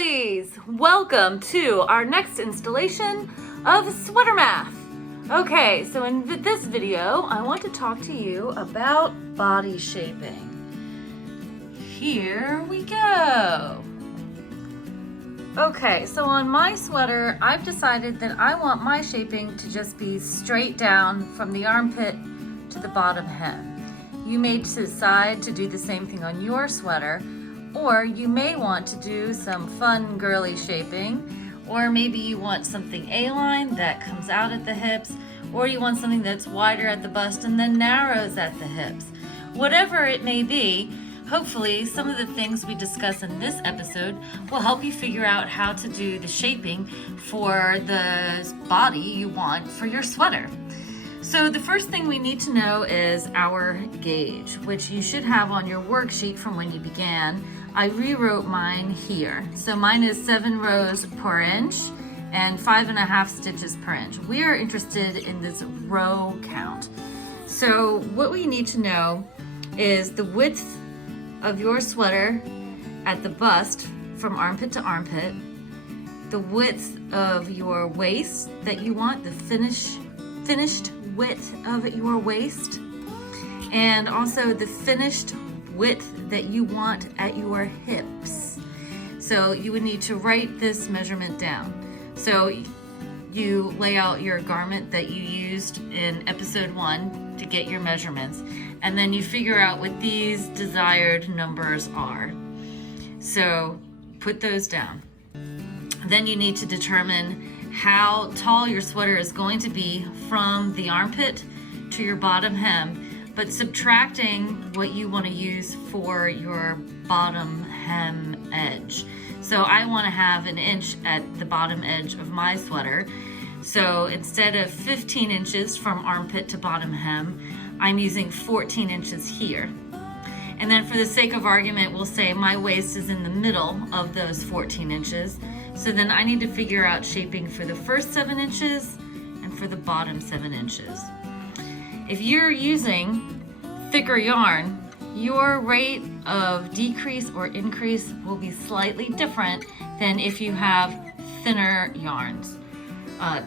Lovelies! Welcome to our next installation of Sweater Math. Okay, so in this video, I want to talk to you about body shaping. Here we go. Okay, so on my sweater, I've decided that I want my shaping to just be straight down from the armpit to the bottom hem. You may decide to do the same thing on your sweater, or you may want to do some fun girly shaping, or maybe you want something A-line that comes out at the hips, or you want something that's wider at the bust and then narrows at the hips. Whatever it may be, hopefully some of the things we discuss in this episode will help you figure out how to do the shaping for the body you want for your sweater. So the first thing we need to know is our gauge, which you should have on your worksheet from when you began. I rewrote mine here. So mine is 7 rows per inch and 5.5 stitches per inch. We are interested in this row count. So what we need to know is the width of your sweater at the bust from armpit to armpit, the width of your waist that you want, the finished width of your waist, and also the finished width that you want at your hips. So you would need to write this measurement down. So you lay out your garment that you used in episode 1 to get your measurements, and then you figure out what these desired numbers are. So put those down. Then you need to determine how tall your sweater is going to be from the armpit to your bottom hem, but subtracting what you want to use for your bottom hem edge. So I want to have an inch at the bottom edge of my sweater. So instead of 15 inches from armpit to bottom hem, I'm using 14 inches here. And then for the sake of argument, we'll say my waist is in the middle of those 14 inches. So then I need to figure out shaping for the first 7 inches and for the bottom 7 inches. If you're using thicker yarn, your rate of decrease or increase will be slightly different than if you have thinner yarns.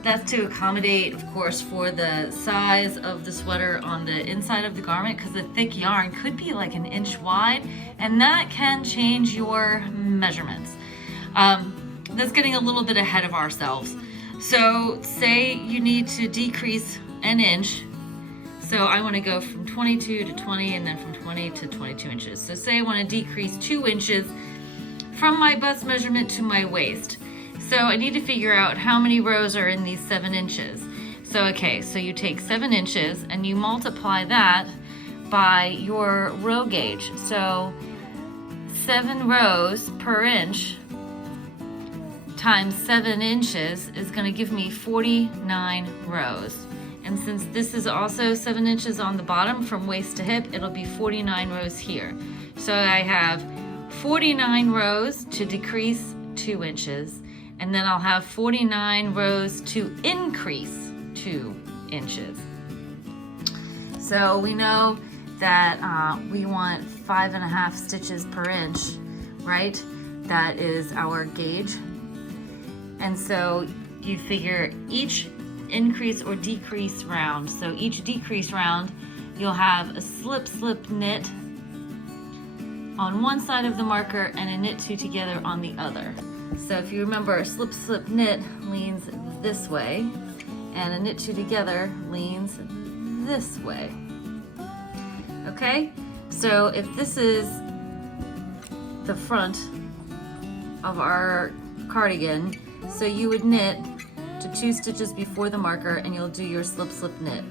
That's to accommodate, of course, for the size of the sweater on the inside of the garment, because the thick yarn could be like an inch wide, and that can change your measurements. That's getting a little bit ahead of ourselves. So say you need to decrease an inch. So I want to go from 22 to 20 and then from 20 to 22 inches. So say I want to decrease 2 inches from my bust measurement to my waist. So I need to figure out how many rows are in these 7 inches. So okay, so you take 7 inches and you multiply that by your row gauge. So 7 rows per inch times 7 inches is going to give me 49 rows. And since this is also 7 inches on the bottom from waist to hip, it'll be 49 rows here. So I have 49 rows to decrease 2 inches, and then I'll have 49 rows to increase 2 inches. So we know that we want 5.5 stitches per inch, right? That is our gauge. And so you figure each increase or decrease round. So each decrease round, you'll have a slip knit on one side of the marker and a knit 2 together on the other. So if you remember, a slip knit leans this way and a knit 2 together leans this way. Okay, so if this is the front of our cardigan, so you would knit to 2 stitches before the marker and you'll do your slip knit,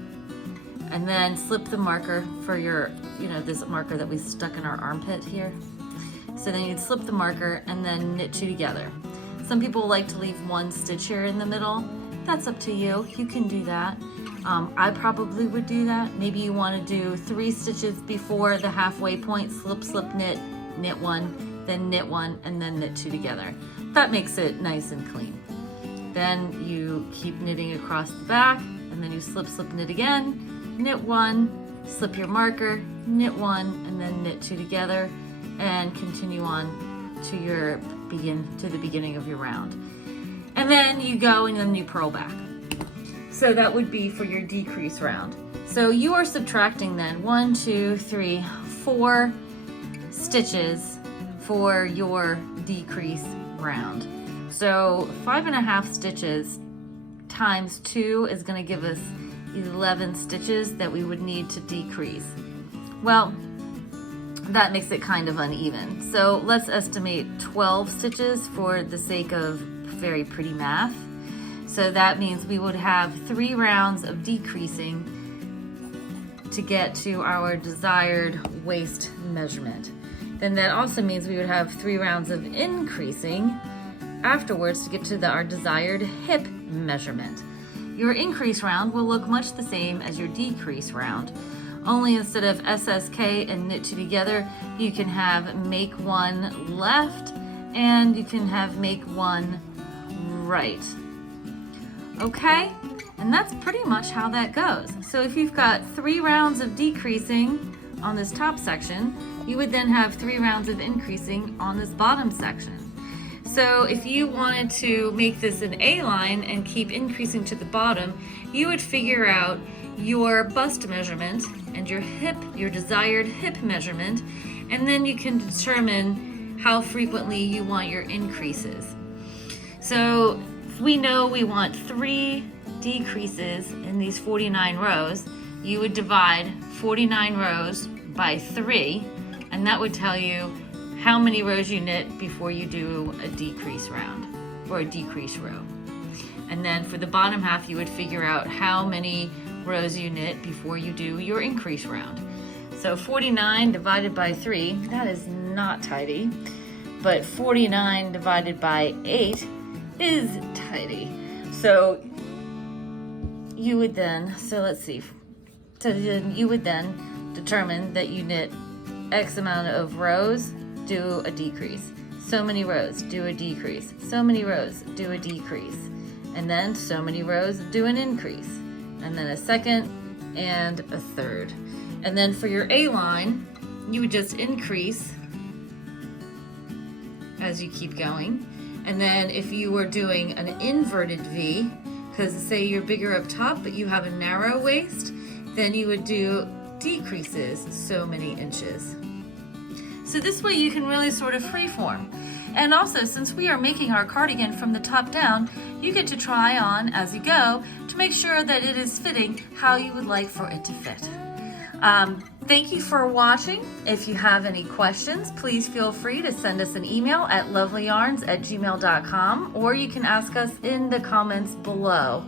and then slip the marker for your, this marker that we stuck in our armpit here. So then you'd slip the marker and then knit 2 together. Some people like to leave 1 stitch here in the middle. That's up to you. You can do that. I probably would do that. Maybe you want to do 3 stitches before the halfway point, slip knit, knit 1, then knit 1, and then knit 2 together. That makes it nice and clean. Then you keep knitting across the back, and then you slip knit again, knit 1, slip your marker, knit 1, and then knit 2 together, and continue on to your to the beginning of your round. And then you go and then you purl back. So that would be for your decrease round. So you are subtracting then 1, 2, 3, 4 stitches for your decrease round. So 5.5 stitches times 2 is going to give us 11 stitches that we would need to decrease. Well, that makes it kind of uneven. So let's estimate 12 stitches for the sake of very pretty math. So that means we would have 3 rounds of decreasing to get to our desired waist measurement. Then that also means we would have 3 rounds of increasing afterwards to get to our desired hip measurement. Your increase round will look much the same as your decrease round, only instead of SSK and knit 2 together, you can have make 1 left and you can have make 1 right. Okay, and that's pretty much how that goes. So if you've got 3 rounds of decreasing on this top section, you would then have 3 rounds of increasing on this bottom section. So if you wanted to make this an A-line and keep increasing to the bottom, you would figure out your bust measurement and your desired hip measurement, and then you can determine how frequently you want your increases. So if we know we want 3 decreases in these 49 rows, you would divide 49 rows by 3, and that would tell you how many rows you knit before you do a decrease round or a decrease row. And then for the bottom half, you would figure out how many rows you knit before you do your increase round. So 49 divided by 3, that is not tidy, but 49 divided by 8 is tidy. So you would then, you would then determine that you knit X amount of rows, do a decrease. So many rows, do a decrease. So many rows, do a decrease. And then so many rows, do an increase. And then a second and a third. And then for your A-line, you would just increase as you keep going. And then if you were doing an inverted V, because say you're bigger up top but you have a narrow waist, then you would do decreases so many inches. So this way you can really sort of freeform. And also, since we are making our cardigan from the top down, you get to try on as you go to make sure that it is fitting how you would like for it to fit. Thank you for watching. If you have any questions, please feel free to send us an email at lovelyarns@gmail.com, or you can ask us in the comments below.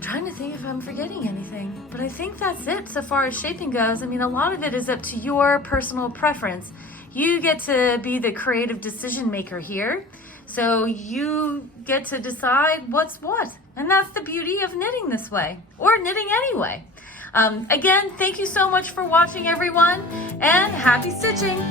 Trying to think if I'm forgetting anything, but I think that's it so far as shaping goes. I mean, a lot of it is up to your personal preference. You get to be the creative decision maker here, so you get to decide what's what, and that's the beauty of knitting this way, or knitting anyway. Again, thank you so much for watching, everyone, and happy stitching!